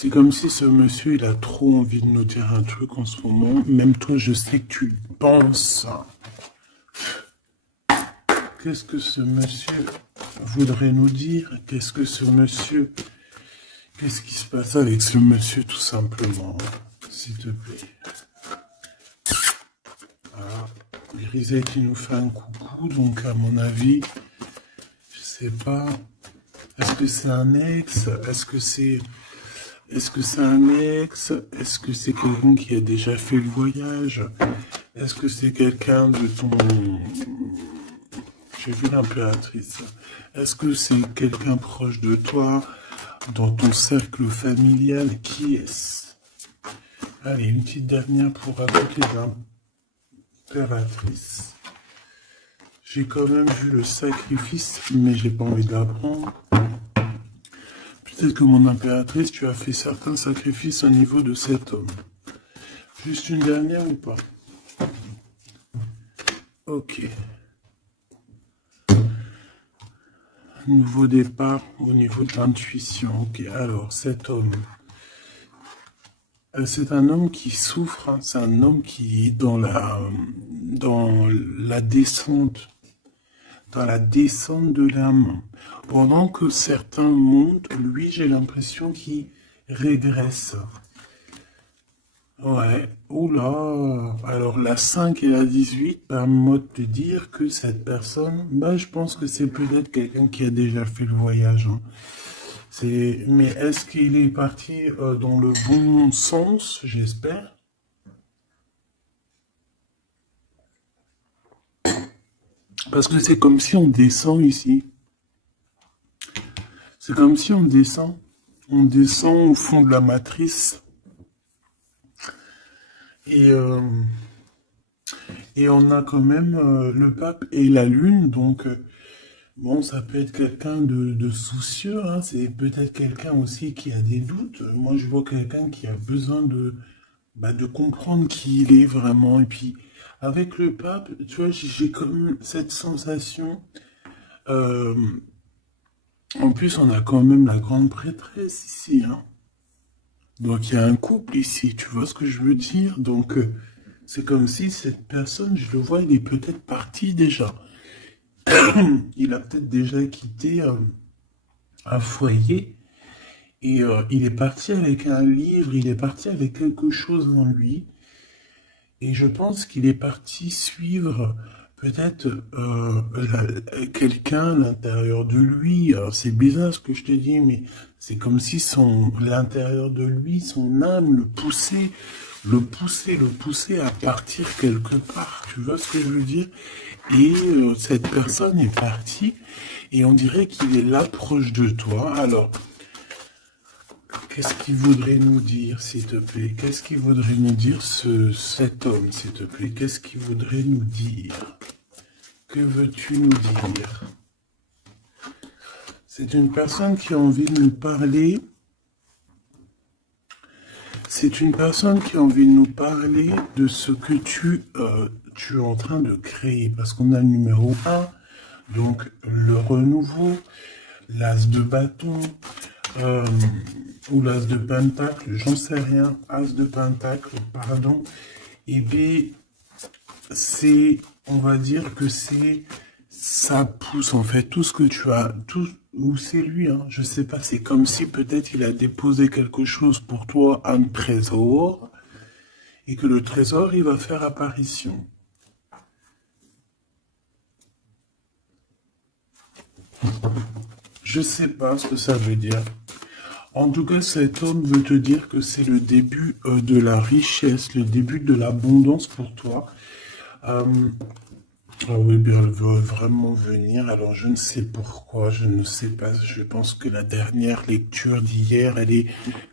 C'est comme si ce monsieur, il a trop envie de nous dire un truc en ce moment. Même toi, je sais que tu le penses. Qu'est-ce que ce monsieur voudrait nous dire? Qu'est-ce que ce monsieur... Qu'est-ce qui se passe avec ce monsieur, tout simplement? S'il te plaît. Ah, Grisette qui nous fait un coucou, donc à mon avis, je sais pas. Est-ce que c'est un ex? Est-ce que c'est... Est-ce que c'est un ex? Est-ce que c'est quelqu'un qui a déjà fait le voyage? Est-ce que c'est quelqu'un de ton... J'ai vu l'impératrice. Est-ce que c'est quelqu'un proche de toi, dans ton cercle familial? Qui est-ce? Allez, une petite dernière pour raconter l'impératrice. J'ai quand même vu le sacrifice, mais j'ai pas envie de l'apprendre. Peut-être que mon impératrice, tu as fait certains sacrifices au niveau de cet homme. Juste une dernière ou pas? Ok. Nouveau départ au niveau de l'intuition. Ok, alors cet homme. C'est un homme qui souffre, hein. C'est un homme qui est dans la descente. Dans la descente de l'âme. Pendant que certains montent, lui, j'ai l'impression qu'il régresse. Ouais, oula. Alors la 5 et la 18 permettent de te dire que cette personne, je pense que c'est peut-être quelqu'un qui a déjà fait le voyage, hein. Mais est-ce qu'il est parti dans le bon sens, j'espère? Parce que c'est comme si on descend ici. C'est comme si on descend. On descend au fond de la matrice. Et, euh, et on a quand même le pape et la lune, donc bon, ça peut être quelqu'un de soucieux, hein. C'est peut-être quelqu'un aussi qui a des doutes. Moi, je vois quelqu'un qui a besoin de comprendre qui il est vraiment. Et puis, avec le pape, tu vois, j'ai comme cette sensation. euh, En plus, on a quand même la grande prêtresse ici, hein. Donc, il y a un couple ici, tu vois ce que je veux dire? Donc, c'est comme si cette personne, je le vois, il est peut-être parti déjà. Il a peut-être déjà quitté un foyer et il est parti avec un livre, il est parti avec quelque chose en lui. Et je pense qu'il est parti suivre peut-être quelqu'un à l'intérieur de lui. Alors c'est bizarre ce que je te dis, mais c'est comme si l'intérieur de lui, son âme le poussait à partir quelque part. Tu vois ce que je veux dire? Et cette personne est partie et on dirait qu'il est là proche de toi. Alors, qu'est-ce qu'il voudrait nous dire, s'il te plaît? Qu'est-ce qu'il voudrait nous dire, cet homme, s'il te plaît? Qu'est-ce qu'il voudrait nous dire? Que veux-tu nous dire? C'est une personne qui a envie de nous parler. C'est une personne qui a envie de nous parler de ce que tu es en train de créer. Parce qu'on a le numéro 1, donc le renouveau, l'as de bâton, ou l'as de pentacle, j'en sais rien, as de pentacle, pardon, et bien, on va dire que ça pousse en fait, tout ce que tu as, ou c'est lui, hein, je sais pas, c'est comme si peut-être il a déposé quelque chose pour toi, un trésor, et que le trésor, il va faire apparition. Je sais pas ce que ça veut dire. En tout cas, cet homme veut te dire que c'est le début de la richesse, le début de l'abondance pour toi. Euh, ah oui, bien, elle veut vraiment venir. Alors, je ne sais pourquoi, je ne sais pas. Je pense que la dernière lecture d'hier, elle est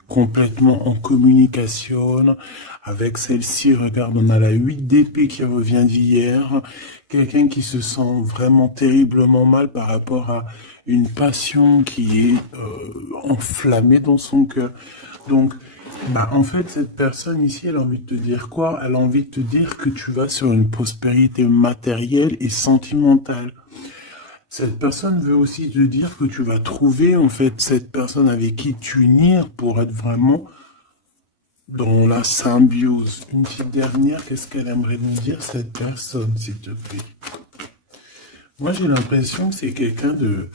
complètement en communication avec celle-ci. Regarde, on a la 8 d'épée qui revient d'hier. Quelqu'un qui se sent vraiment terriblement mal par rapport à une passion qui est enflammée dans son cœur. Donc, en fait, cette personne ici, elle a envie de te dire quoi? Elle a envie de te dire que tu vas sur une prospérité matérielle et sentimentale. Cette personne veut aussi te dire que tu vas trouver en fait cette personne avec qui t'unir pour être vraiment dans la symbiose. Une petite dernière, qu'est-ce qu'elle aimerait nous dire cette personne, s'il te plaît? Moi j'ai l'impression que c'est quelqu'un de...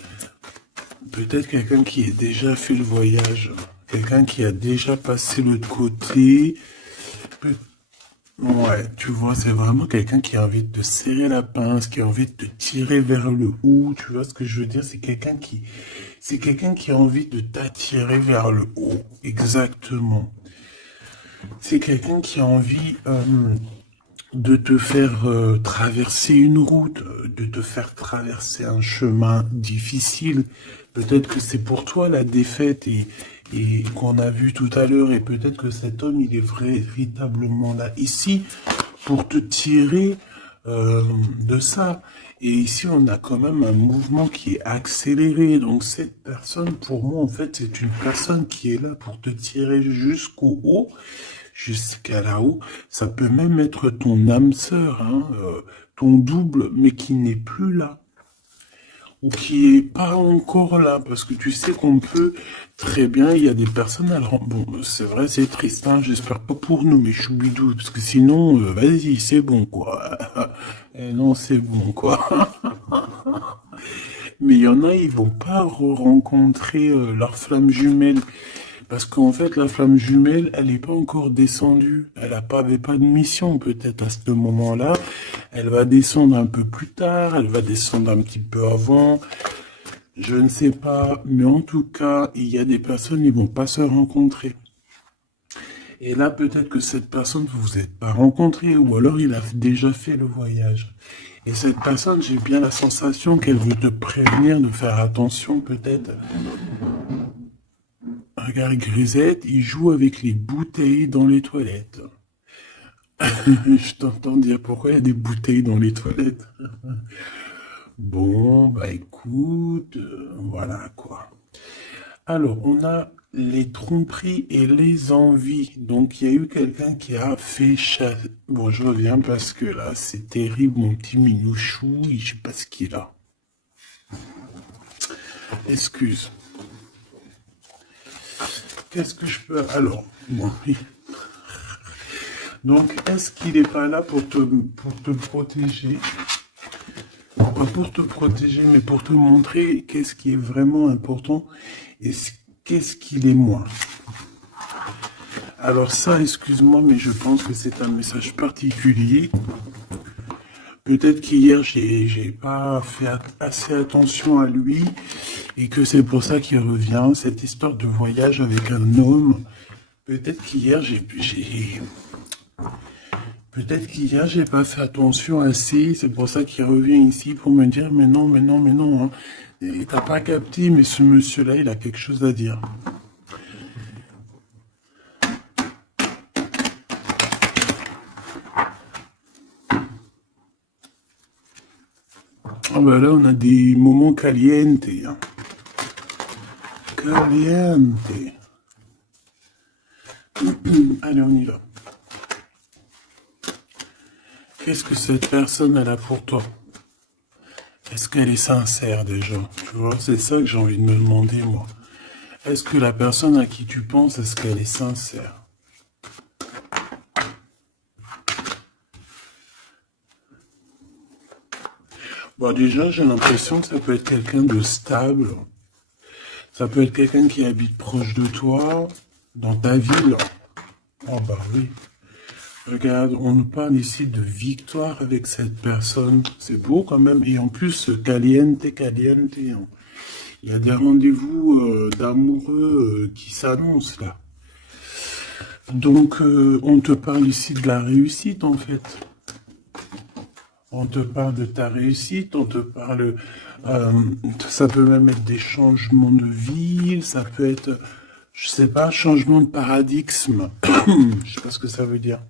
Peut-être quelqu'un qui a déjà fait le voyage, quelqu'un qui a déjà passé l'autre côté. Peut- Ouais, tu vois, c'est vraiment quelqu'un qui a envie de te serrer la pince, qui a envie de te tirer vers le haut. Tu vois ce que je veux dire? C'est quelqu'un qui a envie de t'attirer vers le haut. Exactement. C'est quelqu'un qui a envie de te faire traverser une route, de te faire traverser un chemin difficile. Peut-être que c'est pour toi la défaite et qu'on a vu tout à l'heure, et peut-être que cet homme, il est véritablement là ici pour te tirer de ça. Et ici, on a quand même un mouvement qui est accéléré. Donc cette personne, pour moi, en fait, c'est une personne qui est là pour te tirer jusqu'au haut, jusqu'à là-haut. Ça peut même être ton âme sœur, hein, ton double, mais qui n'est plus là ou qui est pas encore là, parce que tu sais qu'on peut très bien, il y a des personnes, alors bon, c'est vrai, c'est triste, hein, j'espère pas pour nous, mais choubidou, parce que sinon, vas-y, c'est bon, quoi. Et non, c'est bon, quoi. Mais il y en a, ils vont pas rencontrer leur flamme jumelle. Parce qu'en fait, la flamme jumelle, elle n'est pas encore descendue. Elle avait pas de mission, peut-être, à ce moment-là. Elle va descendre un peu plus tard. Elle va descendre un petit peu avant. Je ne sais pas. Mais en tout cas, il y a des personnes, ils vont pas se rencontrer. Et là, peut-être que cette personne, vous vous êtes pas rencontré, ou alors il a déjà fait le voyage. Et cette personne, j'ai bien la sensation qu'elle veut te prévenir de faire attention, peut-être. Regarde, Grisette, il joue avec les bouteilles dans les toilettes. Je t'entends dire pourquoi il y a des bouteilles dans les toilettes. Bon, bah écoute, voilà quoi. Alors, on a les tromperies et les envies. Donc, il y a eu quelqu'un qui a fait chasser. Bon, je reviens parce que là, c'est terrible, mon petit minouchou. Je sais pas ce qu'il a. Excuse. Qu'est-ce que je peux... Alors, bon, oui. Donc, est-ce qu'il n'est pas là pour te protéger? Pas pour te protéger, mais pour te montrer qu'est-ce qui est vraiment important et qu'est-ce qu'il est moins. Alors ça, excuse-moi, mais je pense que c'est un message particulier. Peut-être qu'hier, j'ai pas fait assez attention à lui et que c'est pour ça qu'il revient, cette histoire de voyage avec un homme. Peut-être qu'hier, Peut-être qu'hier, j'ai pas fait attention assez, c'est pour ça qu'il revient ici pour me dire, mais non, mais non, mais non, hein. Et t'as pas capté, mais ce monsieur-là, il a quelque chose à dire. Ah bah là, on a des moments caliente, hein. Caliente. Allez, on y va. Qu'est-ce que cette personne elle a pour toi? Est-ce qu'elle est sincère déjà? Tu vois, c'est ça que j'ai envie de me demander, moi. Est-ce que la personne à qui tu penses, est-ce qu'elle est sincère? Bon, déjà, j'ai l'impression que ça peut être quelqu'un de stable. Ça peut être quelqu'un qui habite proche de toi, dans ta ville. Oh bah oui. Regarde, on nous parle ici de victoire avec cette personne. C'est beau quand même. Et en plus, caliente, caliente, hein. Il y a des rendez-vous d'amoureux qui s'annoncent là. Donc, on te parle ici de la réussite en fait. On te parle de ta réussite, on te parle... euh, ça peut même être des changements de ville, ça peut être, je sais pas, changement de paradigme. Je sais pas ce que ça veut dire.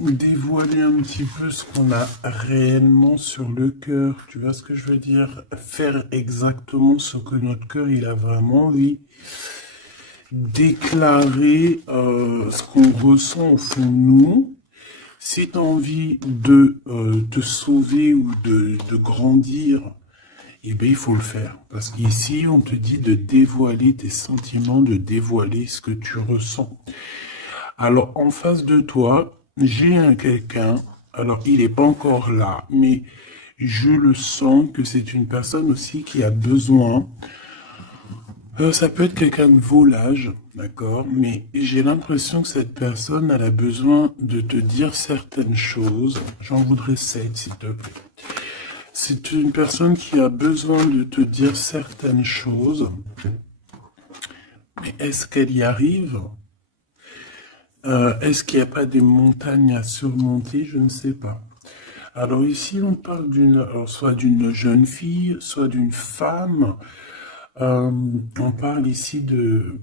Dévoiler un petit peu ce qu'on a réellement sur le cœur. Tu vois ce que je veux dire? Faire exactement ce que notre cœur il a vraiment envie. Déclarer ce qu'on ressent au fond de nous. Si tu as envie de te sauver ou de grandir, eh bien, il faut le faire. Parce qu'ici, on te dit de dévoiler tes sentiments, de dévoiler ce que tu ressens. Alors, en face de toi, j'ai un quelqu'un, alors il n'est pas encore là, mais je le sens que c'est une personne aussi qui a besoin. Ça peut être quelqu'un de volage, d'accord, mais j'ai l'impression que cette personne, elle a besoin de te dire certaines choses. J'en voudrais 7, s'il te plaît. C'est une personne qui a besoin de te dire certaines choses, mais est-ce qu'elle y arrive? Est-ce qu'il n'y a pas des montagnes à surmonter? Je ne sais pas. Alors ici, on parle soit d'une jeune fille, soit d'une femme. On parle ici euh,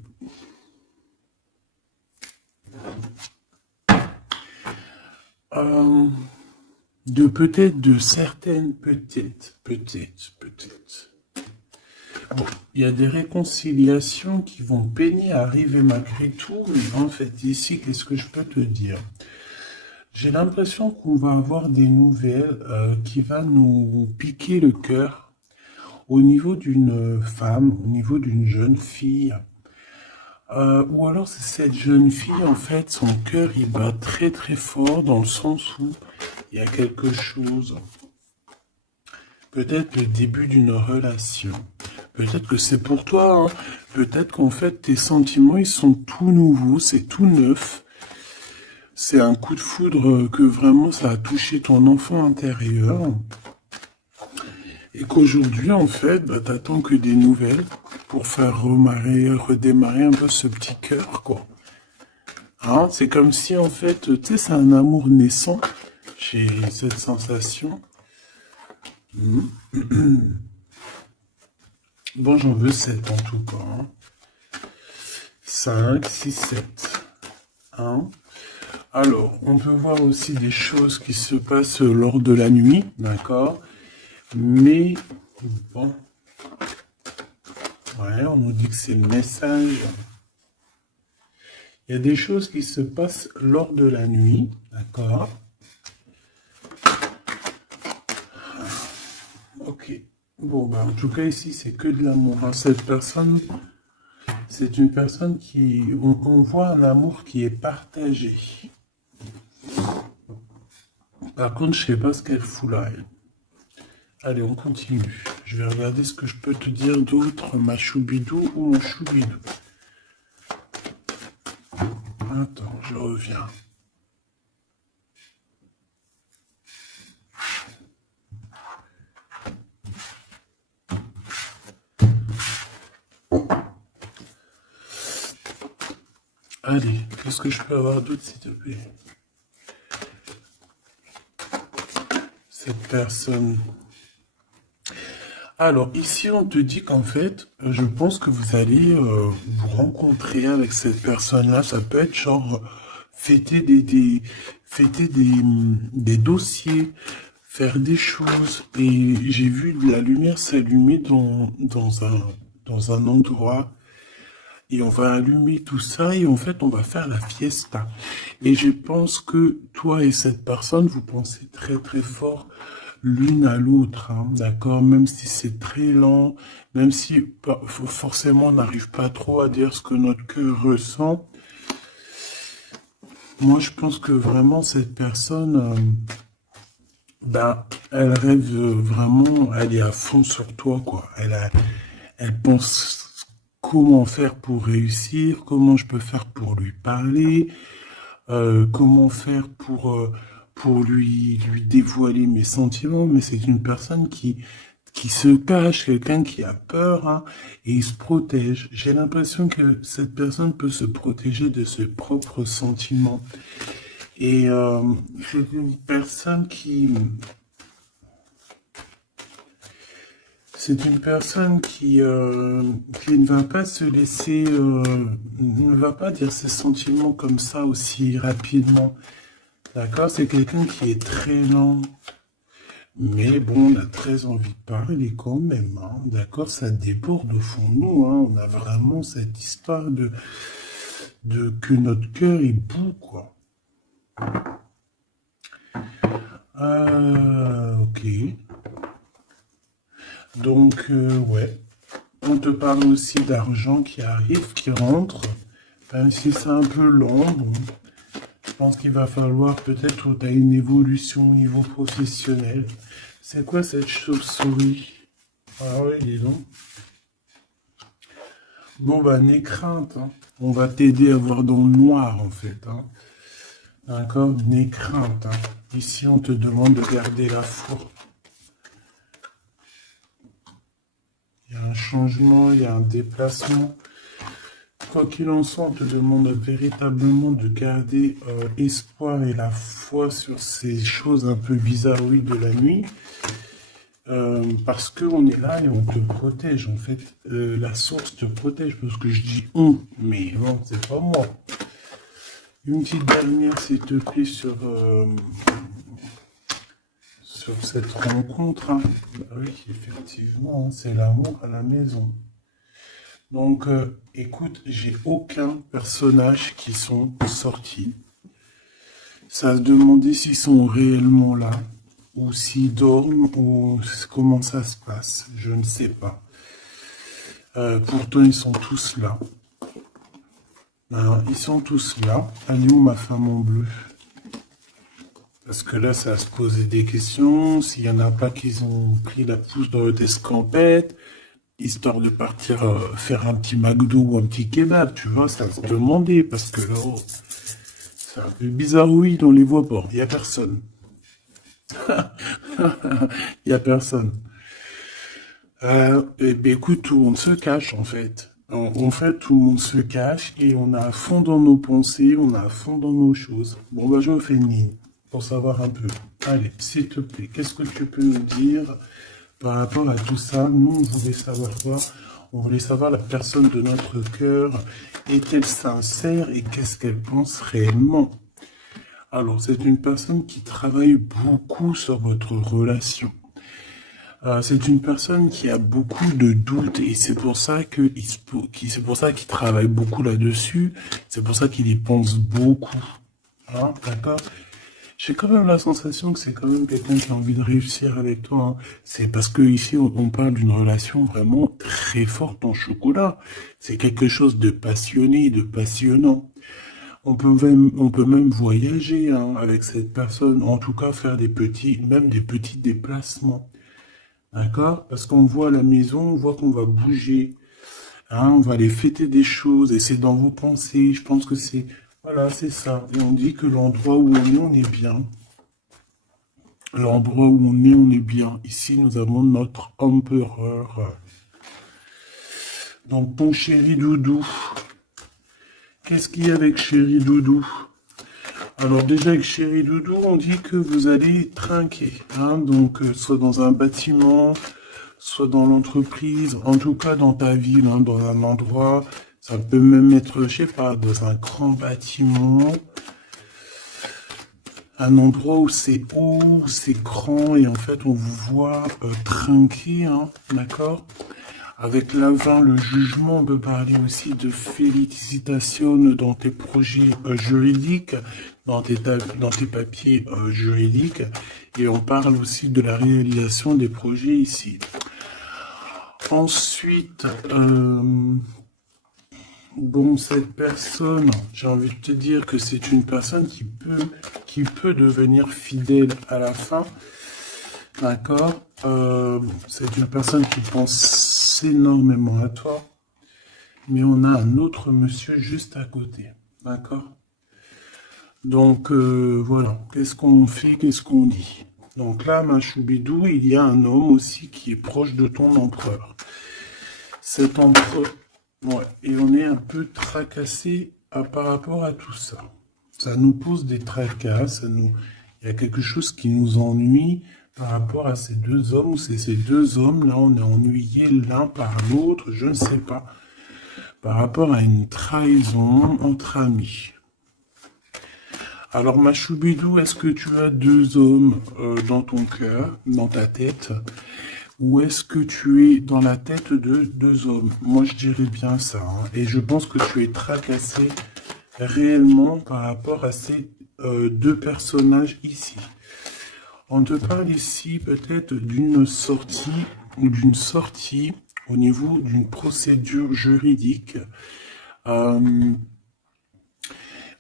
peut-être de certaines, peut-être. Bon, il y a des réconciliations qui vont peiner à arriver malgré tout, mais en fait, ici, qu'est-ce que je peux te dire? J'ai l'impression qu'on va avoir des nouvelles qui vont nous piquer le cœur au niveau d'une femme, au niveau d'une jeune fille. Ou alors c'est cette jeune fille, en fait, son cœur, il bat très très fort dans le sens où il y a quelque chose. Peut-être le début d'une relation. Peut-être que c'est pour toi, hein. Peut-être qu'en fait, tes sentiments, ils sont tout nouveaux, c'est tout neuf. C'est un coup de foudre que vraiment ça a touché ton enfant intérieur. Et qu'aujourd'hui, en fait, bah, t'attends que des nouvelles pour faire redémarrer un peu ce petit cœur, quoi. Hein, c'est comme si, en fait, tu sais, c'est un amour naissant. J'ai cette sensation. Bon, j'en veux 7 en tout cas. Hein. 5, 6, 7. Hein. Alors, on peut voir aussi des choses qui se passent lors de la nuit, d'accord? Mais, bon, ouais, on nous dit que c'est le message. Il y a des choses qui se passent lors de la nuit, d'accord? Ok. Bon, bah, en tout cas, ici, c'est que de l'amour. Hein. Cette personne, c'est une personne qui... On voit un amour qui est partagé. Par contre, je sais pas ce qu'elle fout là, elle. Allez, on continue. Je vais regarder ce que je peux te dire d'autre, ma choubidou ou mon choubidou. Attends, je reviens. Allez, qu'est-ce que je peux avoir d'autre, s'il te plaît? Cette personne. Alors, ici, on te dit qu'en fait, je pense que vous allez vous rencontrer avec cette personne-là. Ça peut être genre fêter fêter des dossiers, faire des choses. Et j'ai vu de la lumière s'allumer dans un endroit. Et on va allumer tout ça et en fait, on va faire la fiesta. Et je pense que toi et cette personne, vous pensez très très fort l'une à l'autre, hein, d'accord? Même si c'est très lent, même si forcément on n'arrive pas trop à dire ce que notre cœur ressent. Moi, je pense que vraiment cette personne, ben, elle rêve vraiment, elle est à fond sur toi, quoi. Elle pense comment faire pour réussir, comment je peux faire pour lui parler, comment faire pour lui dévoiler mes sentiments, mais c'est une personne qui se cache, quelqu'un qui a peur, hein, et il se protège. J'ai l'impression que cette personne peut se protéger de ses propres sentiments. Et c'est une personne qui ne va pas se laisser, ne va pas dire ses sentiments comme ça aussi rapidement. D'accord? C'est quelqu'un qui est très lent. Mais bon, on a très envie de parler quand même. Hein. D'accord? Ça déborde au fond de nous. Hein. On a vraiment cette histoire de que notre cœur est bout, quoi. Ok. Donc, ouais. On te parle aussi d'argent qui arrive, qui rentre. Même si c'est un peu lent, bon, je pense qu'il va falloir peut-être que tu as une évolution au niveau professionnel. C'est quoi cette chauve-souris? Ah oui, dis donc. Bon, bah, n'aie crainte, hein. On va t'aider à voir dans le noir, en fait, hein. D'accord? N'aie crainte, hein. Ici, on te demande de garder la foi. Il y a un changement, il y a un déplacement. Quoi qu'il en soit, on te demande véritablement de garder espoir et la foi sur ces choses un peu bizarroïdes de la nuit. Parce qu'on est là et on te protège. En fait, la source te protège. Parce que je dis on, mais bon, c'est pas moi. Une petite dernière, s'il te plaît, sur cette rencontre. Hein. Bah oui, effectivement, hein, c'est l'amour à la maison. Donc, écoute, j'ai aucun personnage qui sont sortis. Ça se demandait s'ils sont réellement là, ou s'ils dorment, ou comment ça se passe. Je ne sais pas. Pourtant, ils sont tous là. Alors, ils sont tous là. Elle est où ma femme en bleu? Parce que là, ça va se poser des questions. S'il n'y en a pas qui ont pris la pousse dans le escampette, histoire de partir faire un petit McDo ou un petit kebab, tu vois, ça va se demander. Parce que là, oh, c'est un peu bizarre, oui, on les voit pas. Il n'y a personne. Il n'y a personne. Eh bien, écoute, tout le monde se cache, en fait. En fait, tout le monde se cache et on a à fond dans nos pensées, on a à fond dans nos choses. Bon, bah, je refais une ligne pour savoir un peu. Allez, s'il te plaît, qu'est-ce que tu peux nous dire par rapport à tout ça? Nous, on voulait savoir quoi? On voulait savoir la personne de notre cœur. Est-elle sincère et qu'est-ce qu'elle pense réellement? Alors, c'est une personne qui travaille beaucoup sur votre relation. C'est une personne qui a beaucoup de doutes et c'est pour ça c'est pour ça qu'il travaille beaucoup là-dessus. C'est pour ça qu'il y pense beaucoup. Hein, d'accord? J'ai quand même la sensation que c'est quand même quelqu'un qui a envie de réussir avec toi. Hein. C'est parce que ici on parle d'une relation vraiment très forte en chocolat. C'est quelque chose de passionné, de passionnant. On peut même voyager hein, avec cette personne. En tout cas, faire même des petits déplacements. D'accord? Parce qu'on voit à la maison, on voit qu'on va bouger, hein, on va aller fêter des choses, et c'est dans vos pensées, je pense que c'est, voilà, c'est ça. Et on dit que l'endroit où on est bien. L'endroit où on est bien. Ici, nous avons notre empereur. Donc, ton chéri doudou, qu'est-ce qu'il y a avec chéri doudou? Alors déjà avec chéri doudou, on dit que vous allez trinquer, hein, donc soit dans un bâtiment, soit dans l'entreprise, en tout cas dans ta ville, hein, dans un endroit, ça peut même être, je sais pas, dans un grand bâtiment, un endroit où c'est haut, c'est grand, et en fait on vous voit trinquer, hein, d'accord? Avec l'avant, le jugement, on peut parler aussi de félicitations dans tes projets juridiques, dans tes papiers juridiques, et on parle aussi de la réalisation des projets ici. Ensuite, bon, cette personne, j'ai envie de te dire que c'est une personne qui peut devenir fidèle à la fin. D'accord? C'est une personne qui pense énormément à toi. Mais on a un autre monsieur juste à côté. D'accord? Donc, voilà. Qu'est-ce qu'on fait? Qu'est-ce qu'on dit? Donc là, ma choubidou, il y a un homme aussi qui est proche de ton empereur. Cet empereur... Ouais, et on est un peu tracassé par rapport à tout ça. Ça nous pose des tracas, il y a quelque chose qui nous ennuie par rapport à ces deux hommes, ou c'est ces deux hommes, là, on est ennuyés l'un par l'autre, je ne sais pas, par rapport à une trahison entre amis. Alors, ma choubidou, est-ce que tu as deux hommes dans ton cœur, dans ta tête, ou est-ce que tu es dans la tête de deux hommes? Moi, je dirais bien ça, hein, et je pense que tu es tracassé réellement par rapport à ces deux personnages ici. On te parle ici peut-être d'une sortie ou d'une sortie au niveau d'une procédure juridique. Euh,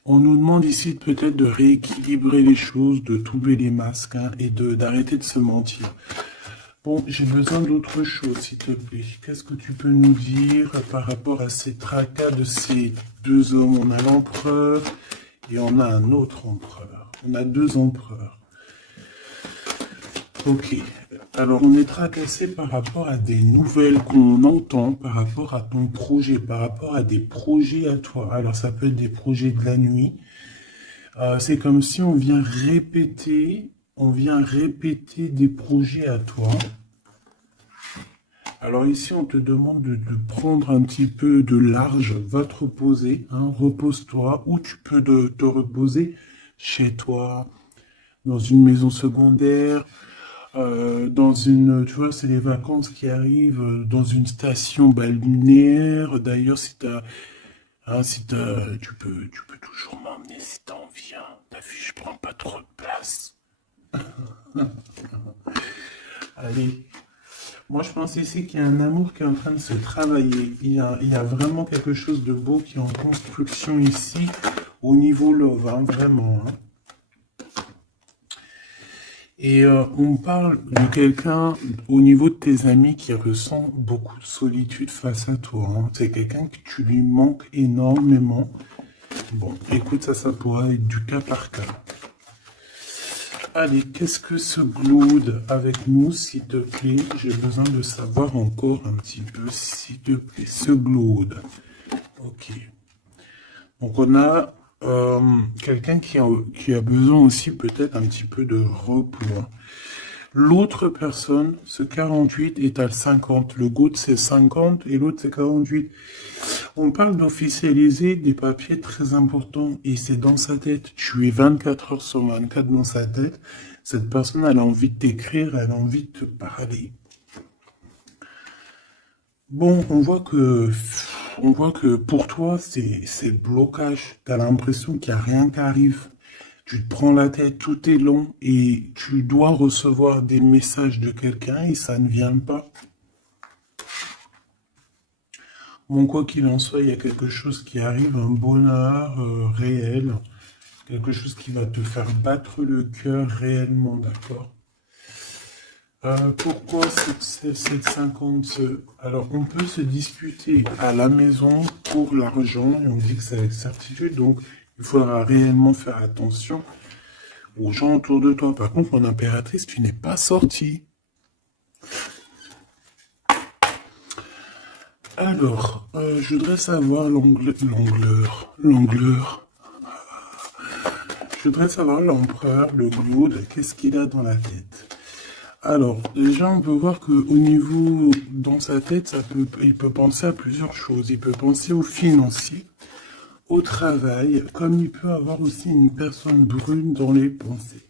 on nous demande ici peut-être de rééquilibrer les choses, de tomber les masques hein, et d'arrêter de se mentir. Bon, j'ai besoin d'autre chose, s'il te plaît. Qu'est-ce que tu peux nous dire par rapport à ces tracas de ces deux hommes? On a l'empereur et on a un autre empereur. On a deux empereurs. Ok. Alors, on est tracassé par rapport à des nouvelles qu'on entend, par rapport à ton projet, par rapport à des projets à toi. Alors, ça peut être des projets de la nuit. C'est comme si on vient répéter des projets à toi. Alors ici, on te demande de prendre un petit peu de large, va te reposer, hein, repose-toi, ou tu peux te reposer chez toi, dans une maison secondaire, dans une, tu vois, c'est les vacances qui arrivent, dans une station balnéaire. D'ailleurs, tu peux toujours m'emmener si t'as envie, hein. T'as vu, je prends pas trop de place. Allez. Moi, je pense ici qu'il y a un amour qui est en train de se travailler. Il y a vraiment quelque chose de beau qui est en construction ici, au niveau love, hein, vraiment. Hein. Et on parle de quelqu'un au niveau de tes amis qui ressent beaucoup de solitude face à toi. Hein. C'est quelqu'un que tu lui manques énormément. Bon, écoute, ça pourra être du cas par cas. Allez, qu'est-ce que ce Glaude avec nous, s'il te plaît? J'ai besoin de savoir encore un petit peu, s'il te plaît. Ce Glaude. Ok. Donc, on a quelqu'un qui a besoin aussi peut-être un petit peu de repos. Hein. L'autre personne, ce 48 est à 50. Le Glaude, c'est 50 et l'autre, c'est 48. On parle d'officialiser des papiers très importants et c'est dans sa tête. Tu es 24 heures sur 24 dans sa tête. Cette personne, elle a envie de t'écrire, elle a envie de te parler. Bon, on voit que pour toi, c'est blocage. Tu as l'impression qu'il n'y a rien qui arrive. Tu te prends la tête, tout est long et tu dois recevoir des messages de quelqu'un et ça ne vient pas. Bon, quoi qu'il en soit, il y a quelque chose qui arrive, un bonheur réel, quelque chose qui va te faire battre le cœur réellement, d'accord? Pourquoi cette 50? Alors, on peut se disputer à la maison pour l'argent, et on dit que c'est avec certitude, donc il faudra réellement faire attention aux gens autour de toi. Par contre, mon impératrice, tu n'es pas sortie. Alors, je voudrais savoir l'angleur. Je voudrais savoir l'empereur, le Glaude, qu'est-ce qu'il a dans la tête. Alors, déjà, on peut voir qu'au niveau, dans sa tête, il peut penser à plusieurs choses. Il peut penser au financier, au travail, comme il peut avoir aussi une personne brune dans les pensées.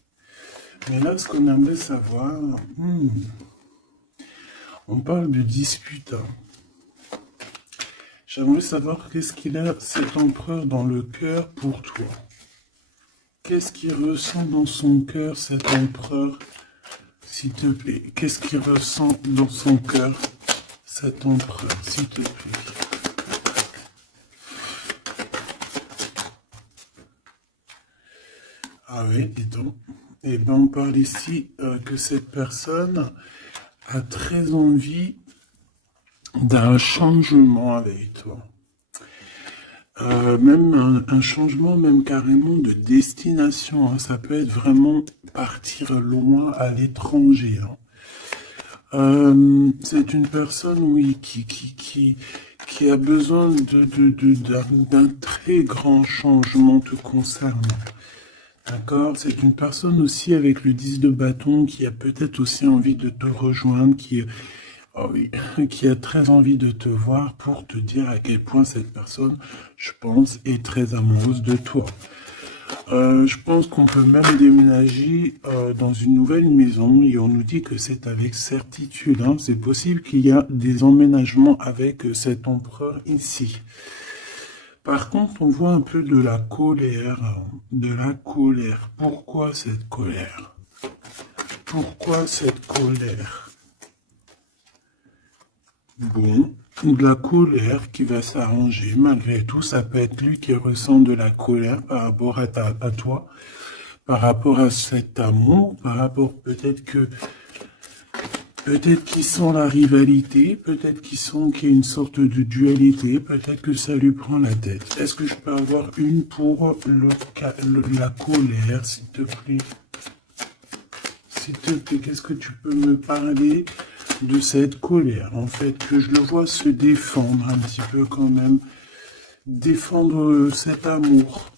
Mais là, ce qu'on aimerait savoir, on parle de dispute. Hein. J'aimerais savoir qu'est-ce qu'il a, cet empereur, dans le cœur pour toi. Qu'est-ce qu'il ressent dans son cœur, cet empereur, s'il te plaît? Qu'est-ce qu'il ressent dans son cœur, cet empereur, s'il te plaît? Ah oui, dis donc. Eh bien, on parle ici que cette personne a très envie d'un changement avec toi. Même un changement, même carrément de destination. Hein. Ça peut être vraiment partir loin à l'étranger. Hein. C'est une personne, oui, qui a besoin d'un très grand changement te concernant. D'accord? C'est une personne aussi avec le 10 de bâton qui a peut-être aussi envie de te rejoindre, oh oui, qui a très envie de te voir pour te dire à quel point cette personne, je pense, est très amoureuse de toi. Je pense qu'on peut même déménager dans une nouvelle maison et on nous dit que c'est avec certitude. Hein. C'est possible qu'il y a des emménagements avec cet empereur ici. Par contre, on voit un peu de la colère. De la colère. Pourquoi cette colère? Pourquoi cette colère? Bon, de la colère qui va s'arranger. Malgré tout, ça peut être lui qui ressent de la colère par rapport à toi, par rapport à cet amour, par rapport peut-être qu'ils sent la rivalité, peut-être qu'il y a une sorte de dualité, peut-être que ça lui prend la tête. Est-ce que je peux avoir une pour la colère, s'il te plaît? S'il te plaît, qu'est-ce que tu peux me parler de cette colère? En fait, que je le vois se défendre un petit peu quand même, défendre cet amour.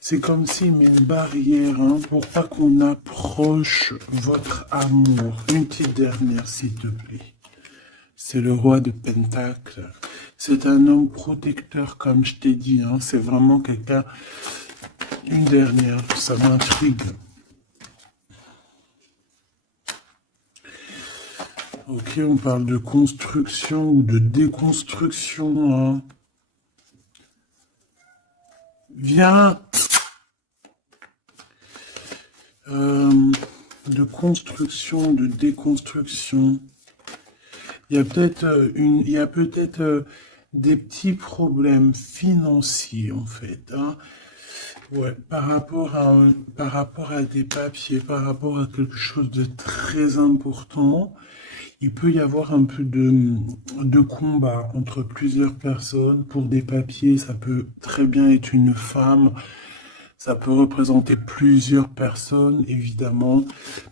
C'est comme s'il met une barrière hein, pour pas qu'on approche votre amour. Une petite dernière, s'il te plaît. C'est le roi de Pentacle. C'est un homme protecteur, comme je t'ai dit. Hein. C'est vraiment quelqu'un... Une dernière, ça m'intrigue. Ok, on parle de construction ou de déconstruction. Hein. Viens... de construction, de déconstruction. Il y a peut-être des petits problèmes financiers en fait. Hein. Ouais, par rapport à des papiers, par rapport à quelque chose de très important, il peut y avoir un peu de combat entre plusieurs personnes pour des papiers. Ça peut très bien être une femme. Ça peut représenter plusieurs personnes, évidemment,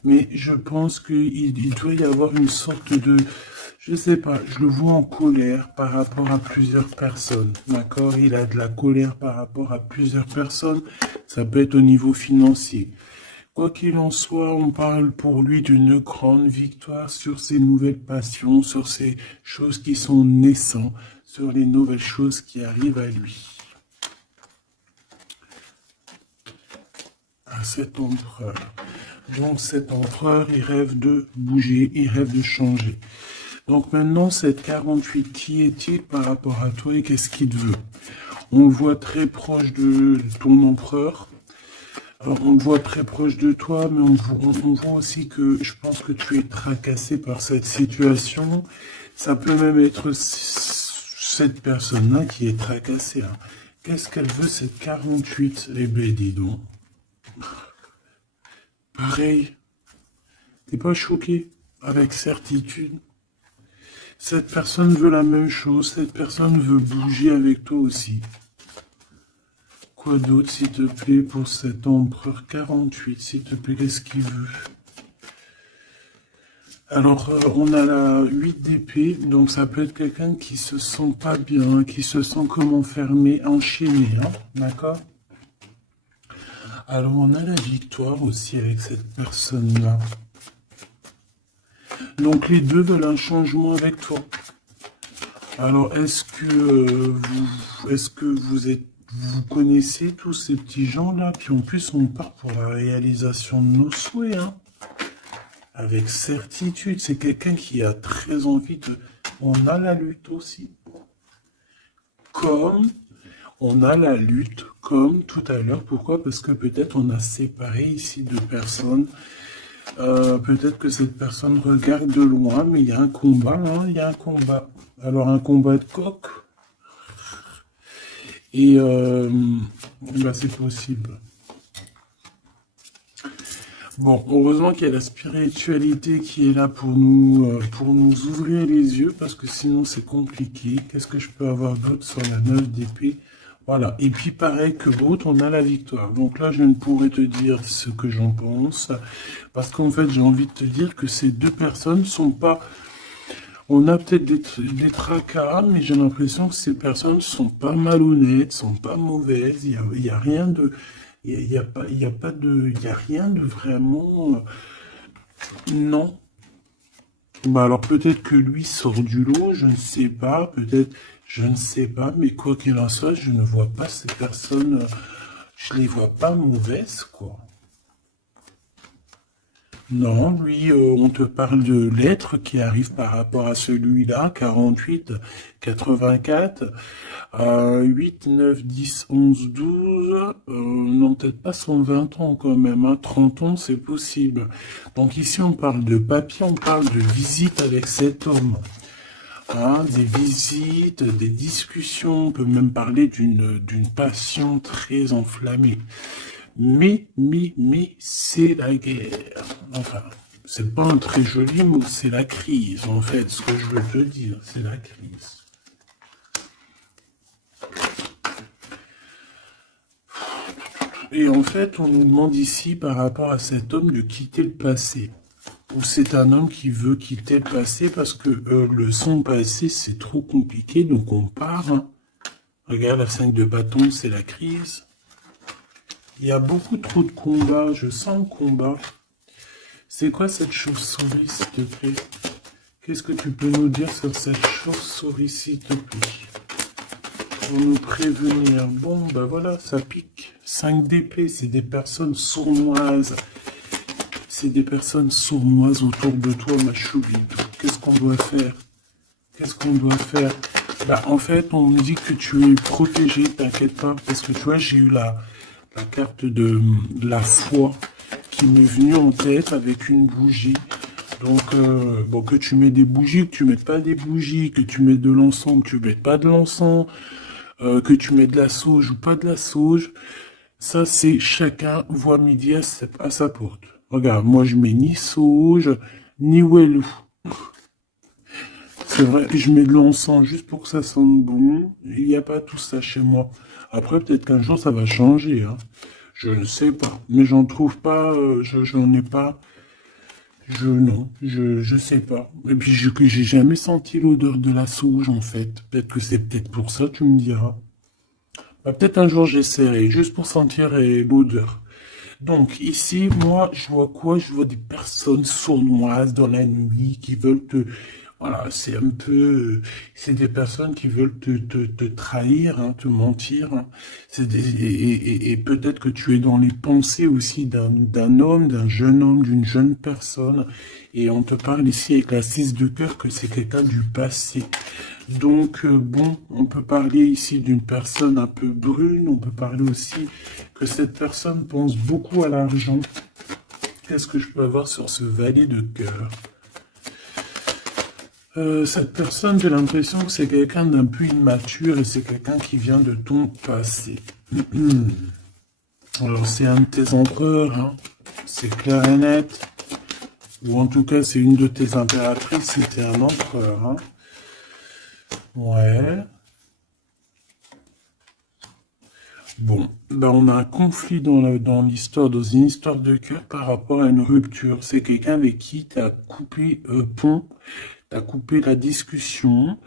mais je pense qu'il doit y avoir une sorte de, je sais pas, je le vois en colère par rapport à plusieurs personnes, d'accord? Il a de la colère par rapport à plusieurs personnes, ça peut être au niveau financier. Quoi qu'il en soit, on parle pour lui d'une grande victoire sur ses nouvelles passions, sur ces choses qui sont naissantes, sur les nouvelles choses qui arrivent à lui. À cet empereur. Donc cet empereur, il rêve de bouger, il rêve de changer. Donc maintenant, cette 48, qui est-il par rapport à toi et qu'est-ce qu'il veut? On le voit très proche de ton empereur. Alors, on le voit très proche de toi, mais on voit aussi que je pense que tu es tracassé par cette situation. Ça peut même être cette personne-là qui est tracassée. Hein. Qu'est-ce qu'elle veut, cette 48, les dis donc? Pareil, t'es pas choqué avec certitude. Cette personne veut la même chose, cette personne veut bouger avec toi aussi. Quoi d'autre, s'il te plaît, pour cet empereur 48, s'il te plaît, qu'est-ce qu'il veut? Alors, on a la 8 d'épée, donc ça peut être quelqu'un qui se sent pas bien, qui se sent comme enfermé, enchaîné, hein, d'accord? Alors, on a la victoire aussi avec cette personne-là. Donc, les deux veulent un changement avec toi. Alors, est-ce que vous connaissez tous ces petits gens-là? Puis en plus, on part pour la réalisation de nos souhaits, hein. Avec certitude, c'est quelqu'un qui a très envie de... On a la lutte aussi. Comme on a la lutte, comme tout à l'heure. Pourquoi? Parce que peut-être on a séparé ici deux personnes. Peut-être que cette personne regarde de loin, mais il y a un combat, hein, il y a un combat. Alors un combat de coq. Et bah, c'est possible. Bon, heureusement qu'il y a la spiritualité qui est là pour nous ouvrir les yeux, parce que sinon c'est compliqué. Qu'est-ce que je peux avoir d'autre sur la 9 d'épée? Voilà, et puis pareil que l'autre, on a la victoire. Donc là, je ne pourrais te dire ce que j'en pense, parce qu'en fait, j'ai envie de te dire que ces deux personnes sont pas... On a peut-être des tracas, mais j'ai l'impression que ces personnes sont pas malhonnêtes, sont pas mauvaises, il y a rien de... Il y a rien de vraiment... Non. Bah alors peut-être que lui sort du lot, je ne sais pas, peut-être, je ne sais pas, mais quoi qu'il en soit, je ne vois pas ces personnes, je les vois pas mauvaises, quoi. Non, lui, on te parle de lettres qui arrivent par rapport à celui-là, 48, 84, 8, 9, 10, 11, 12, non, peut-être pas 120 ans quand même, hein, 30 ans, c'est possible. Donc ici, on parle de papier, on parle de visite avec cet homme. Hein, des visites, des discussions, on peut même parler d'une passion très enflammée. Mais, c'est la guerre. Enfin, c'est pas un très joli mot, c'est la crise, en fait, ce que je veux te dire, c'est la crise. Et en fait, on nous demande ici, par rapport à cet homme, de quitter le passé. Ou c'est un homme qui veut quitter le passé parce que son passé, c'est trop compliqué, donc on part. Hein. Regarde, la 5 de bâton, c'est la crise. Il y a beaucoup trop de combats, je sens le combat. C'est quoi cette chauve-souris, s'il te plaît? Qu'est-ce que tu peux nous dire sur cette chauve-souris, s'il te plaît? Pour nous prévenir. Bon, bah voilà, ça pique. 5 d'épée, c'est des personnes sournoises. C'est des personnes sournoises autour de toi, ma choubine. Qu'est-ce qu'on doit faire? Qu'est-ce qu'on doit faire? Bah, en fait, on me dit que tu es protégé, t'inquiète pas, parce que tu vois, j'ai eu la carte de la foi qui m'est venue en tête avec une bougie. Donc, bon, que tu mets des bougies, que tu mettes pas des bougies, que tu mets de l'encens, que tu mets pas de l'encens, que tu mets de la sauge ou pas de la sauge, ça c'est chacun voit midi à sa porte. Regarde, moi je mets ni sauge, ni wellou. C'est vrai, je mets de l'encens juste pour que ça sente bon. Il n'y a pas tout ça chez moi. Après, peut-être qu'un jour ça va changer. Hein. Je ne sais pas. Mais j'en trouve pas, j'en ai pas. Non, je sais pas. Et puis, j'ai jamais senti l'odeur de la sauge, en fait. Peut-être que c'est peut-être pour ça, tu me diras. Bah, peut-être un jour j'essaierai, juste pour sentir l'odeur. Donc, ici, moi, je vois quoi? Je vois des personnes sournoises dans la nuit qui veulent te... Voilà, c'est un peu... C'est des personnes qui veulent te trahir, hein, te mentir. Hein. Et peut-être que tu es dans les pensées aussi d'un homme, d'un jeune homme, d'une jeune personne. Et on te parle ici avec la 6 de cœur que c'est quelqu'un du passé. Donc, bon, on peut parler ici d'une personne un peu brune, on peut parler aussi que cette personne pense beaucoup à l'argent. Qu'est-ce que je peux avoir sur ce valet de cœur? Cette personne, j'ai l'impression que c'est quelqu'un d'un peu immature et c'est quelqu'un qui vient de ton passé. Alors, c'est un de tes empereurs, hein. C'est clair et net. Ou en tout cas, c'est une de tes impératrices, c'était un empereur, hein. Ouais. Bon, ben on a un conflit dans l'histoire, dans une histoire de cœur par rapport à une rupture. C'est quelqu'un avec qui tu as coupé pont, tu as coupé la discussion.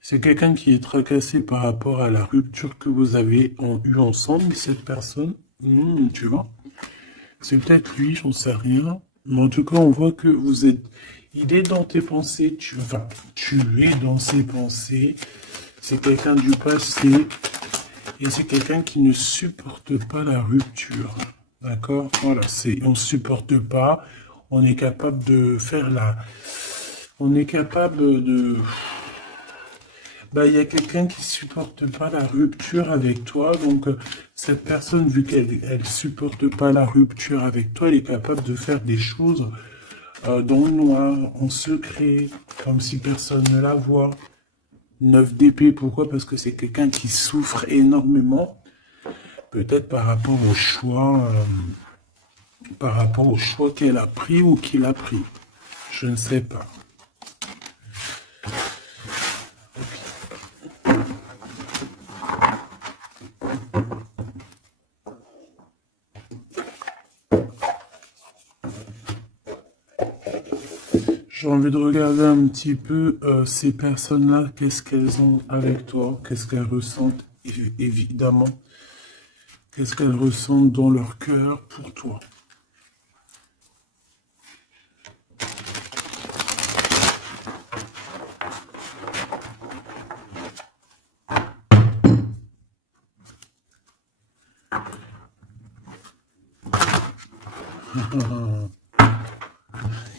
C'est quelqu'un qui est tracassé par rapport à la rupture que vous avez eue ensemble. Mais cette personne, tu vois, c'est peut-être lui, j'en sais rien. Mais en tout cas, on voit que vous êtes... Il est dans tes pensées, tu es dans ses pensées. C'est quelqu'un du passé. Et c'est quelqu'un qui ne supporte pas la rupture. D'accord? Voilà, on supporte pas. On est capable de faire on est capable de, bah, il y a quelqu'un qui supporte pas la rupture avec toi. Donc, cette personne, vu elle supporte pas la rupture avec toi, elle est capable de faire des choses, dans le noir, en secret, comme si personne ne la voit. 9 d'épée, pourquoi? Parce que c'est quelqu'un qui souffre énormément. Peut-être par rapport au choix qu'elle a pris ou qu'il a pris. Je ne sais pas. J'ai envie de regarder un petit peu ces personnes-là, qu'est-ce qu'elles ont avec toi, qu'est-ce qu'elles ressentent, évidemment, qu'est-ce qu'elles ressentent dans leur cœur pour toi.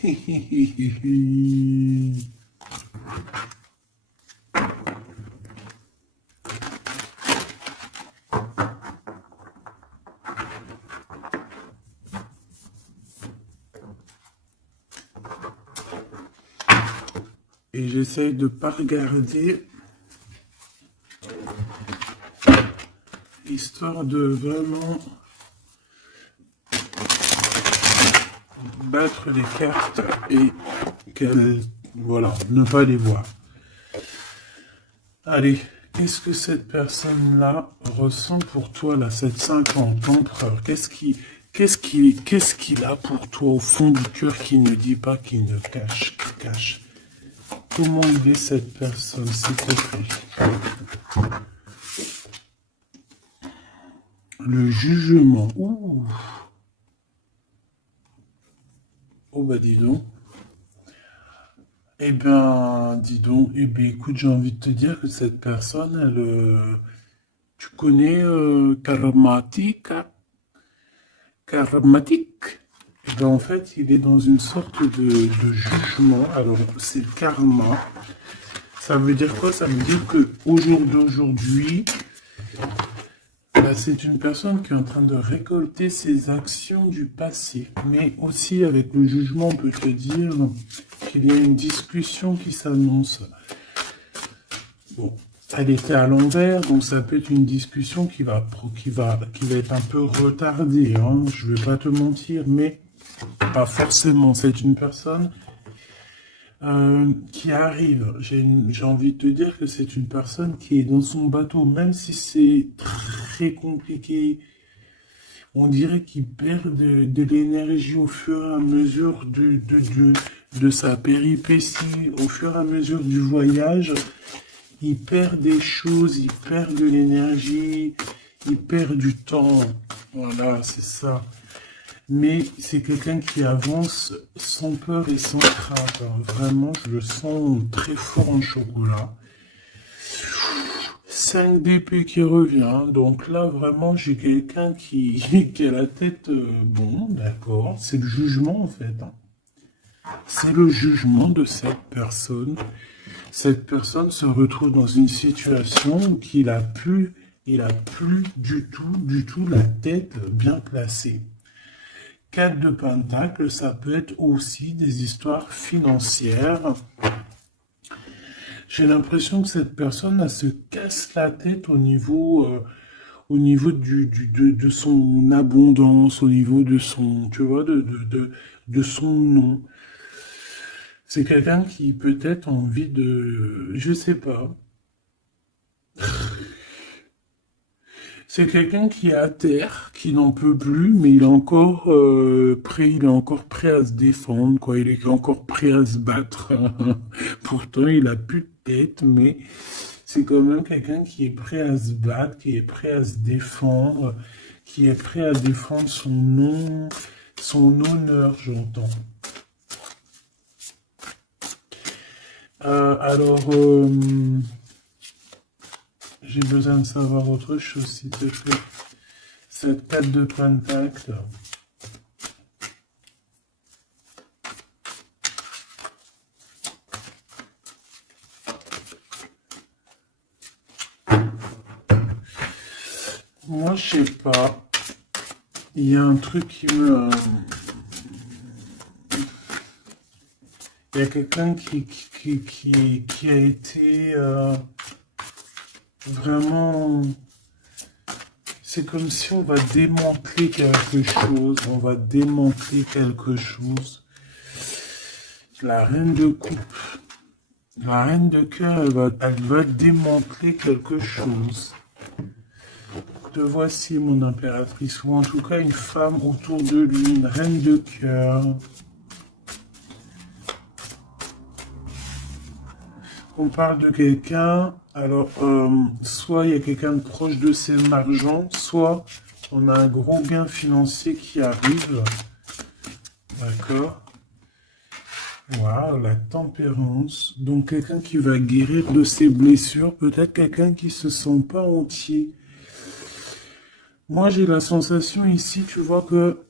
Et j'essaye de pas regarder, histoire de vraiment battre les cartes et qu'elles, voilà, ne pas les voir. Allez, qu'est-ce que cette personne-là ressent pour toi, là, cette 50 empereur? Qu'est-ce qu'il a pour toi au fond du cœur qui ne dit pas, qui ne cache, qui cache? Comment il est cette personne, s'il te plaît? Le jugement. Ouh. Oh bah dis donc. Eh ben, dis donc. Eh ben, écoute, j'ai envie de te dire que cette personne, elle, tu connais karmatique. Eh ben, en fait, il est dans une sorte de jugement. Alors, c'est le karma. Ça veut dire quoi? Ça veut dire que au jour d'aujourd'hui, bah, c'est une personne qui est en train de récolter ses actions du passé. Mais aussi, avec le jugement, on peut te dire qu'il y a une discussion qui s'annonce. Bon, elle était à l'envers, donc ça peut être une discussion qui va être un peu retardée, hein. Je ne vais pas te mentir, mais pas forcément. C'est une personne qui arrive. J'ai envie de te dire que c'est une personne qui est dans son bateau, même si c'est très compliqué. On dirait qu'il perd de l'énergie au fur et à mesure de sa péripétie, au fur et à mesure du voyage. Il perd des choses, il perd de l'énergie, il perd du temps. Voilà, c'est ça. Mais c'est quelqu'un qui avance sans peur et sans crainte, hein. Vraiment, je le sens très fort en chocolat. 5 d'épée qui revient. Donc là, vraiment, j'ai quelqu'un qui a la tête... bon, d'accord. C'est le jugement, en fait, hein. C'est le jugement de cette personne. Cette personne se retrouve dans une situation où il a plus du tout la tête bien placée. 4 de Pentacle, ça peut être aussi des histoires financières. J'ai l'impression que cette personne elle se casse la tête au niveau de son abondance, au niveau de son, tu vois, de son nom. C'est quelqu'un qui peut-être a envie de, je sais pas. C'est quelqu'un qui est à terre, qui n'en peut plus, mais il est encore il est encore prêt à se défendre, quoi. Il est encore prêt à se battre. Pourtant, il a plus de tête, mais c'est quand même quelqu'un qui est prêt à se battre, qui est prêt à se défendre, qui est prêt à défendre son nom, son honneur, j'entends. Alors, j'ai besoin de savoir autre chose, s'il te plaît. Cette 4 de Pentacle. Moi, je sais pas. Il y a un truc qui me... Il y a quelqu'un qui a été vraiment... C'est comme si on va démanteler quelque chose. On va démanteler quelque chose. La reine de coupe. La reine de cœur, elle va démanteler quelque chose. Te voici, mon impératrice. Ou en tout cas, une femme autour de lui. Une reine de cœur. On parle de quelqu'un, alors soit il y a quelqu'un de proche de ses margents, soit on a un gros gain financier qui arrive. D'accord. Waouh, la tempérance. Donc quelqu'un qui va guérir de ses blessures, peut-être quelqu'un qui se sent pas entier. Moi j'ai la sensation ici, tu vois que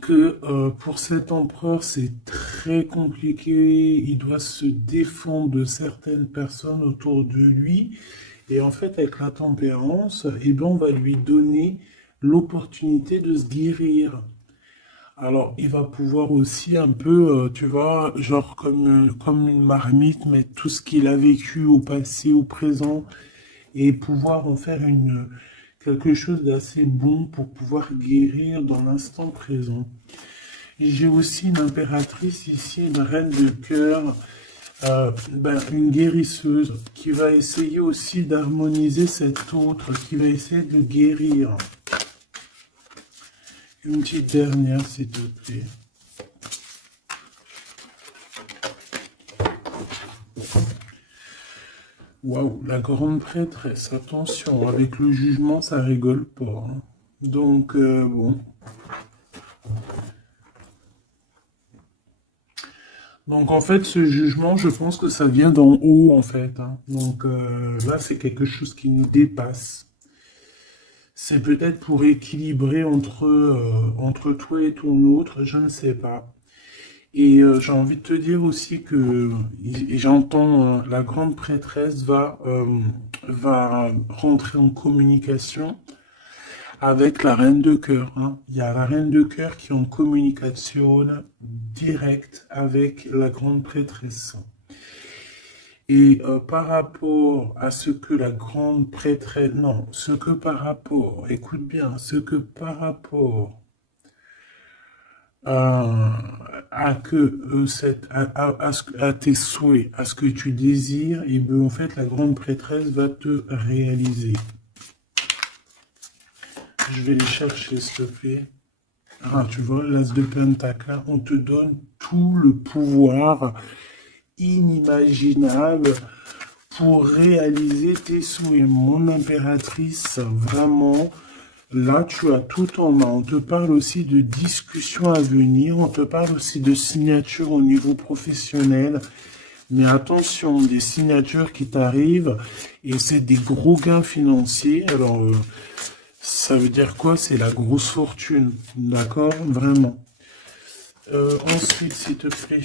que pour cet empereur, c'est très compliqué. Il doit se défendre de certaines personnes autour de lui. Et en fait, avec la tempérance, eh ben, on va lui donner l'opportunité de se guérir. Alors, il va pouvoir aussi un peu, tu vois, genre comme une marmite, mettre tout ce qu'il a vécu au passé, au présent, et pouvoir en faire quelque chose d'assez bon pour pouvoir guérir dans l'instant présent. J'ai aussi une impératrice ici, une reine de cœur, une guérisseuse qui va essayer aussi d'harmoniser cet autre, qui va essayer de guérir. Une petite dernière, s'il te plaît. Waouh, la grande prêtresse, attention, avec le jugement, ça rigole pas, hein. Donc, bon. Donc, en fait, ce jugement, je pense que ça vient d'en haut, en fait, hein. Donc, là, c'est quelque chose qui nous dépasse. C'est peut-être pour équilibrer entre toi et ton autre, je ne sais pas. Et j'ai envie de te dire aussi que et j'entends la grande prêtresse va rentrer en communication avec la reine de cœur, hein. Il y a la reine de cœur qui est en communication directe avec la grande prêtresse. Et par rapport à ce que la grande prêtresse, non, ce que par rapport, écoute bien, ce que par rapport à que à tes souhaits, à ce que tu désires, et bien en fait la grande prêtresse va te réaliser. Je vais les chercher, s'il te plaît. Ah, tu vois, l'as de pentacle, là, on te donne tout le pouvoir inimaginable pour réaliser tes souhaits. Mon impératrice, vraiment, là, tu as tout en main. On te parle aussi de discussions à venir, on te parle aussi de signatures au niveau professionnel. Mais attention, des signatures qui t'arrivent et c'est des gros gains financiers. Alors, ça veut dire quoi? C'est la grosse fortune, d'accord? Vraiment. Ensuite, s'il te plaît,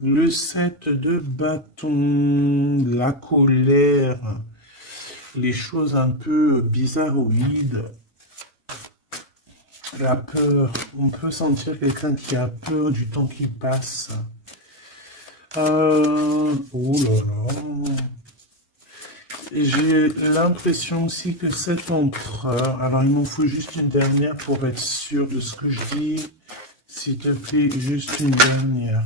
le 7 de bâton, la colère, les choses un peu bizarroïdes, la peur. On peut sentir quelqu'un qui a peur du temps qui passe. Oh là là. J'ai l'impression aussi que cet empereur, alors il m'en faut juste une dernière pour être sûr de ce que je dis. S'il te plaît, juste une dernière.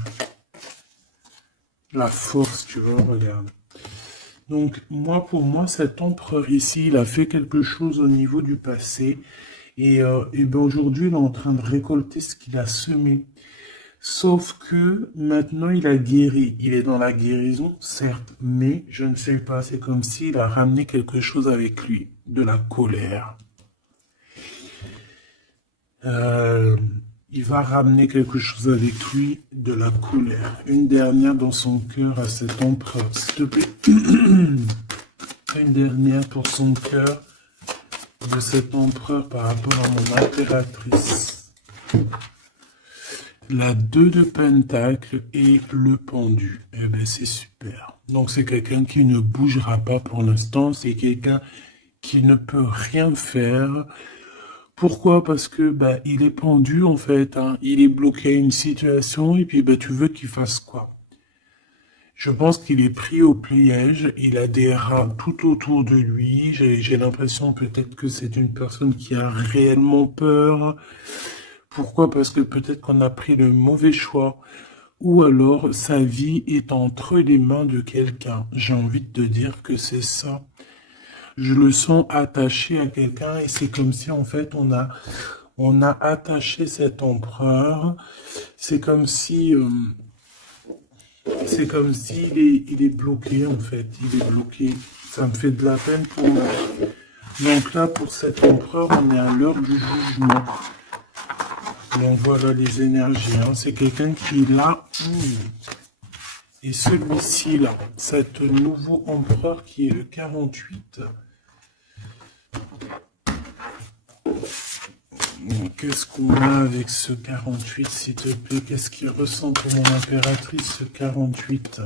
La force, tu vois, regarde. Donc, pour moi, cet empereur ici, il a fait quelque chose au niveau du passé. Et ben aujourd'hui, il est en train de récolter ce qu'il a semé. Sauf que maintenant, il a guéri. Il est dans la guérison, certes, mais je ne sais pas. C'est comme s'il a ramené quelque chose avec lui, de la colère. Il va ramener quelque chose avec lui, de la colère. Une dernière dans son cœur à cet empereur, s'il te plaît. Une dernière pour son cœur de cet empereur par rapport à mon impératrice. La 2 de pentacle et le pendu. Eh ben, c'est super. Donc, c'est quelqu'un qui ne bougera pas pour l'instant. C'est quelqu'un qui ne peut rien faire. Pourquoi? Parce que il est pendu en fait, hein. Il est bloqué à une situation et puis tu veux qu'il fasse quoi? Je pense qu'il est pris au piège. Il a des rats tout autour de lui. J'ai l'impression peut-être que c'est une personne qui a réellement peur. Pourquoi? Parce que peut-être qu'on a pris le mauvais choix. Ou alors sa vie est entre les mains de quelqu'un. J'ai envie de te dire que c'est ça. Je le sens attaché à quelqu'un et c'est comme si en fait on a attaché cet empereur. C'est comme si il est bloqué en fait. Il est bloqué. Ça me fait de la peine pour moi. Donc là pour cet empereur on est à l'heure du jugement. Donc voilà les énergies, hein. C'est quelqu'un qui est là. Et celui-ci là, cet nouveau empereur qui est le 48. Qu'est-ce qu'on a avec ce 48, s'il te plaît? Qu'est-ce qu'il ressent pour mon impératrice, ce 48?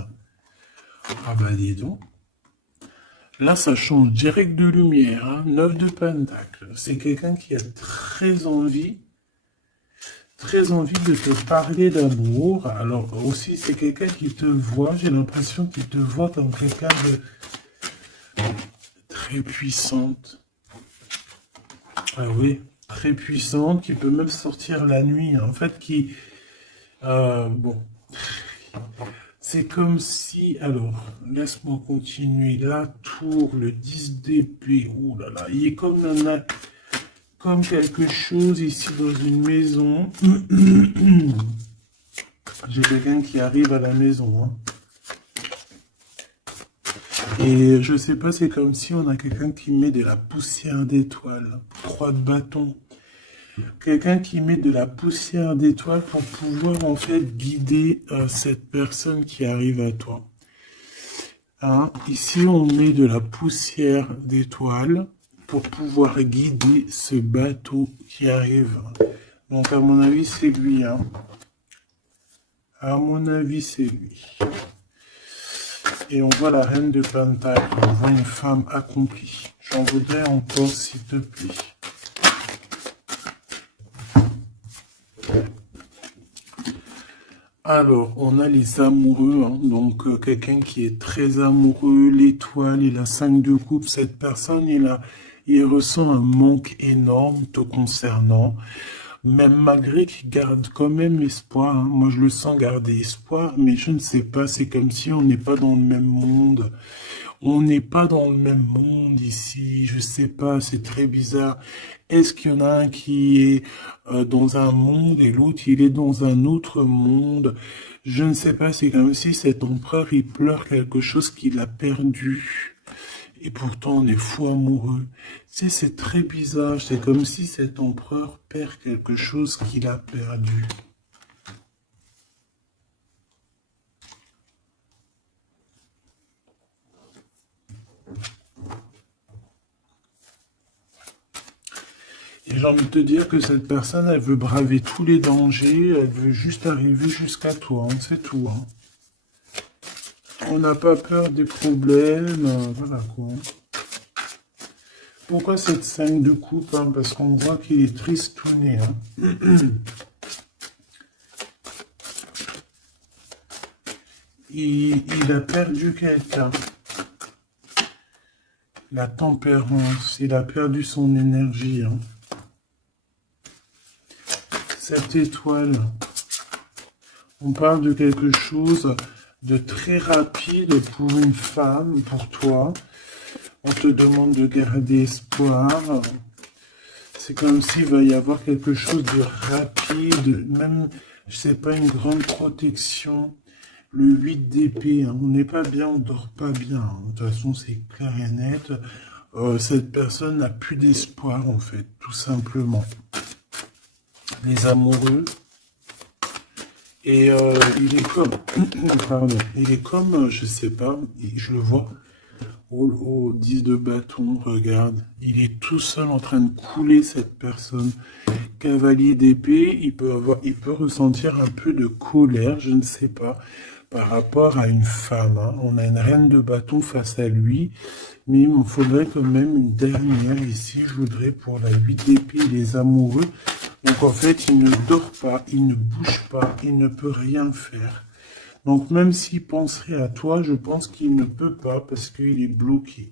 Ah bah dis donc. Là, ça change direct de lumière, hein. 9 de Pentacle. C'est quelqu'un qui a très envie de te parler d'amour. Alors aussi, c'est quelqu'un qui te voit, j'ai l'impression qu'il te voit comme quelqu'un de très puissante. Ah oui, très puissante, qui peut même sortir la nuit, en fait, qui... bon, c'est comme si... Alors, laisse-moi continuer. La tour, le 10 d'épée, ouh là là, il est comme quelque chose ici dans une maison. J'ai quelqu'un qui arrive à la maison, hein. Et je sais pas, c'est comme si on a quelqu'un qui met de la poussière d'étoiles. 3 de bâton. Quelqu'un qui met de la poussière d'étoiles pour pouvoir en fait guider cette personne qui arrive à toi. Hein? Ici, on met de la poussière d'étoiles pour pouvoir guider ce bateau qui arrive. Donc, à mon avis, c'est lui. Hein? À mon avis, c'est lui. Et on voit la reine de Pentacle, on voit une femme accomplie. J'en voudrais encore, s'il te plaît. Alors, on a les amoureux, hein. Donc quelqu'un qui est très amoureux, l'étoile et la 5 de coupe. Cette personne, il ressent un manque énorme te concernant. Même malgré qu'il garde quand même espoir, hein. Moi je le sens garder espoir, mais je ne sais pas, c'est comme si on n'est pas dans le même monde. On n'est pas dans le même monde ici, je sais pas, c'est très bizarre. Est-ce qu'il y en a un qui est dans un monde et l'autre il est dans un autre monde? Je ne sais pas, c'est comme si cet empereur il pleure quelque chose qu'il a perdu. Et pourtant, on est fou amoureux. C'est très bizarre. C'est comme si cet empereur perd quelque chose qu'il a perdu. Et j'ai envie de te dire que cette personne, elle veut braver tous les dangers. Elle veut juste arriver jusqu'à toi. Hein, c'est tout. Hein. On n'a pas peur des problèmes. Voilà quoi. Pourquoi cette 5 de coupe, hein? Parce qu'on voit qu'il est tristouné. Hein. Il a perdu quelqu'un. La tempérance, il a perdu son énergie. Hein. Cette étoile, on parle de quelque chose de très rapide pour une femme, pour toi. On te demande de garder espoir. C'est comme s'il va y avoir quelque chose de rapide, même, je sais pas, une grande protection. Le 8 d'épée, hein, on n'est pas bien, on dort pas bien. Hein. De toute façon, c'est clair et net. Cette personne n'a plus d'espoir, en fait, tout simplement. Les amoureux. Et il est comme, pardon, il est comme, je sais pas, je le vois. Au 10 de bâton, regarde, il est tout seul en train de couler cette personne. Cavalier d'épée, il peut ressentir un peu de colère, je ne sais pas, par rapport à une femme. Hein. On a une reine de bâton face à lui, mais il me faudrait quand même une dernière ici, je voudrais pour la 8 d'épée, les amoureux. Donc en fait, il ne dort pas, il ne bouge pas, il ne peut rien faire. Donc même s'il penserait à toi, je pense qu'il ne peut pas parce qu'il est bloqué.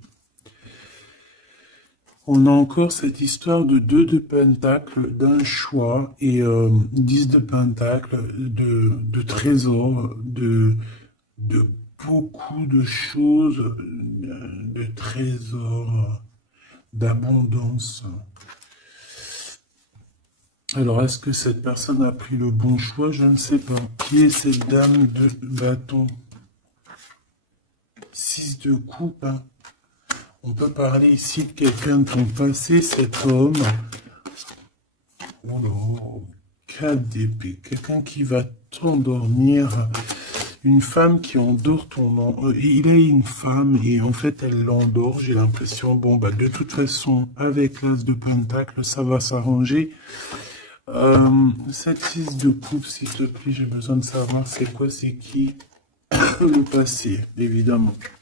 On a encore cette histoire de 2 de pentacle, d'un choix, et 10 de pentacle, de trésors, de beaucoup de choses, de trésors, d'abondance. Alors, est-ce que cette personne a pris le bon choix? Je ne sais pas. Qui est cette dame de bâton? 6 de coupe. Hein. On peut parler ici de quelqu'un de ton passé, cet homme. Oh là, 4 d'épée. Quelqu'un qui va t'endormir. une femme qui endort il a une femme et en fait elle l'endort, j'ai l'impression. Bon, bah de toute façon, avec l'as de pentacle, ça va s'arranger. Cette 6 de coupe, s'il te plaît, j'ai besoin de savoir c'est quoi, c'est qui le passé, évidemment.